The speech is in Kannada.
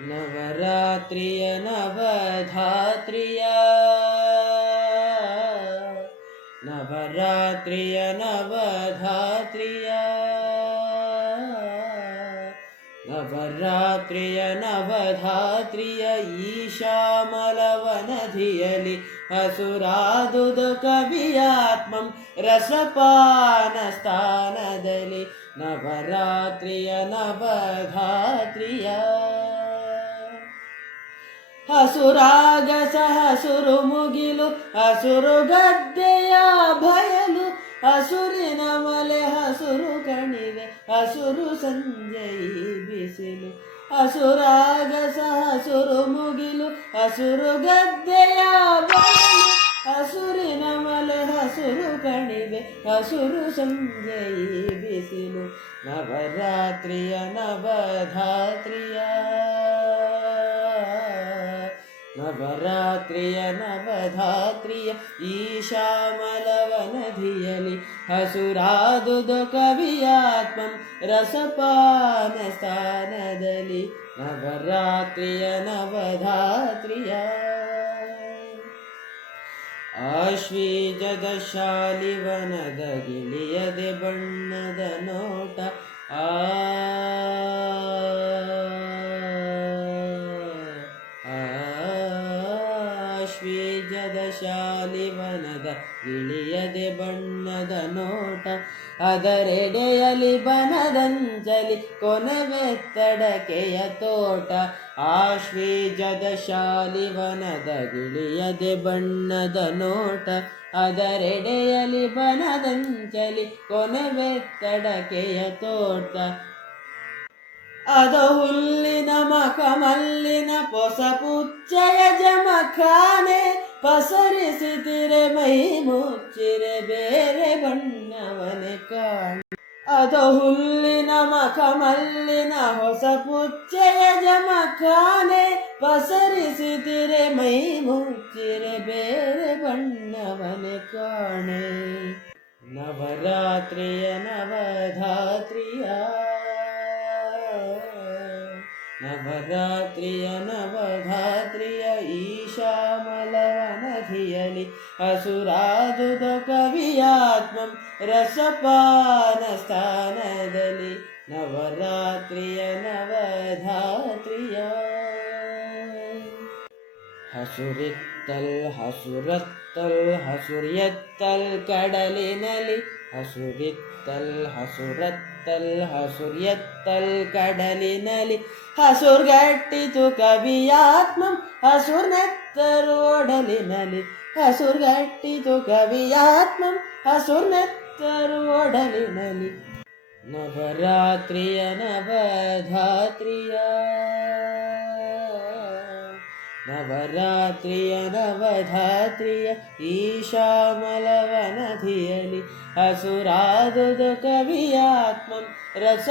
नवरात्रिय नवधात्रिय नवरात्रिय नवधात्रिय नवरात्रिय नवधात्रिय ईशामलवनधियलि असुरादुदकवियात्मं रसपानस्थानदलि नवरात्रिय नवधात्रिया ಹಸುರಾಗಸ ಹಸುರು ಮುಗಿಲು, ಹಸುರು ಗದ್ದೆಯ ಬಯಲು, ಹಸುರಿನ ಮಲೆ ಹಸುರು ಕಣಿವೆ, ಹಸುರು ಸಂಜೆಯ ಬಿಸಿಲು. ಹಸುರಾಗ ಹಸುರು ಮುಗಿಲು, ಹಸುರು ಗದ್ದೆಯ ಬಯಲು, ಹಸುರಿನ ಮಲೆ ಹಸುರು ಕಣಿವೆ, ಹಸುರು ಸಂಜೆಯ ಬಿಸಿಲು. ನವರಾತ್ರಿಯ ನವಧಾತ್ರಿಯ ನವರಾತ್ರಿಯ ನವಧಾತ್ರಿಯ ಈಶಾಮಲವನಧಿಯಲಿ ಹಸುರಾದುದು ಕವಿಯಾತ್ಮಂ ರಸಪಾನ ಸ್ಥಾನದಲ್ಲಿ ನವರಾತ್ರಿಯ ನವಧಾತ್ರಿಯ ಆಶ್ವೀಜದ ಶಾಲಿವನದ ಗಿಳಿಯದೆ ಬಣ್ಣದ ನೋಟ ಆ ಆಶ್ವೀಜದ ಶಾಲಿವನದ ಗಿಳಿಯದೆ ಬಣ್ಣದ ನೋಟ ಅದರೆಡೆಯಲಿ ಬನದಂಜಲಿ ಕೊನೆವೆತ್ತಡಕೆಯ ತೋಟ. ಆಶ್ವೀಜದ ಶಾಲಿವನದ ಗಿಳಿಯದೆ ಬಣ್ಣದ ನೋಟ ಅದರೆಡೆಯಲಿ ಬನದಂಚಲಿ ಕೊನೆವೆತ್ತಡಕೆಯ ತೋಟ. ಅದ ಹುಲ್ಲಿನ ಮಖ ಮಲ್ಲಿನ ಪೊಸ ಪುಚ್ಚಯ ಜಮಖಾನೆ ಪಸರಿಸಿದಿರೆ ಮೈ ಮುಚ್ಚಿರೆ ಬೇರೆ ಬಣ್ಣವನೆ ಕಾಣ. ಅದು ಹುಲ್ಲಿನ ಮಖ ಮಲ್ಲಿನ ಹೊಸ ಪುಚ್ಚೆಯ ಜಮಖಾನೆ ಪಸರಿಸಿದಿರೆ ಮೈ ಮುಚ್ಚಿರೆ ಬೇರೆ ಬಣ್ಣವನೆ ಕಾಣೆ. ನವರಾತ್ರಿಯ ನವಧಾತ್ರಿಯ ನವರಾತ್ರಿಯ ನವಧಾತ್ರಿಯ ಈಶಾಮಲವನಧಿಯಲಿ ಹಸುರಾದುದ ಕವಿಯಾತ್ಮಂ ರಸಪಾನ ಸ್ಥಾನದಲ್ಲಿ ನವರಾತ್ರಿಯ ನವಧಾತ್ರಿಯ. ಹಸುರಿತ್ತಲ್ ಹಸುರತ್ತಲ್ ಹಸುರ್ಯತ್ತಲ್ ಕಡಲಿನಲಿ ಹಸುರಿತ್ತಲ್ ಹಸುರತ್ತಲ್ ಹಸುರ್ಯತ್ತಲ್ ಕಡಲಿನಲಿ ಹಸುರ್ಗಟ್ಟಿತು ಕವಿಯಾತ್ಮಂ ಹಸುರ್ನೆತ್ತರು ಒಡಲಿನಲಿ ಹಸುರ್ಗಟ್ಟಿತು ಕವಿಯಾತ್ಮಂ ಹಸುರ್ನೆತ್ತರು ಒಡಲಿನಲಿ ನವರಾತ್ರಿಯ ನವಧಾತ್ರಿಯ ನವರಾತ್ರಿಯ ನವಧಾತ್ರಿಯ ಈಶಾಮಲವನಧಿಯಲಿ ಹಸುರಾದುದು ಕವಿಯಾತ್ಮಂ ರಸ